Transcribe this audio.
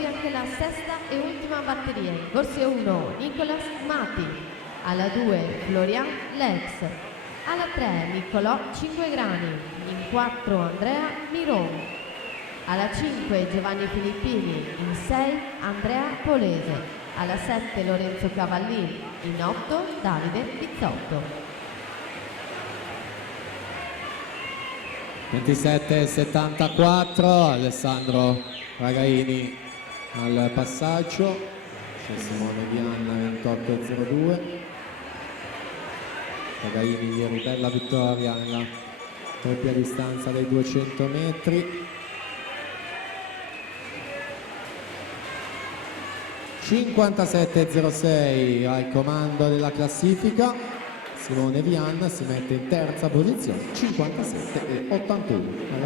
così anche la sesta e ultima batteria. In corsia 1 Nicolas Mati, alla 2 Florian Lex, alla 3 Niccolò Cinquegrani, in 4 Andrea Miron, alla 5 Giovanni Filippini, in 6 Andrea Polese, alla 7 Lorenzo Cavallini, in 8 Davide Pizzotto. 27,74, Alessandro Ragaini al passaggio, c'è Simone Vianna 28,02. Ragaini ieri bella vittoria nella doppia distanza dei 200 metri. 57,06 al comando della classifica. Simone Vianna si mette in terza posizione, 57,81.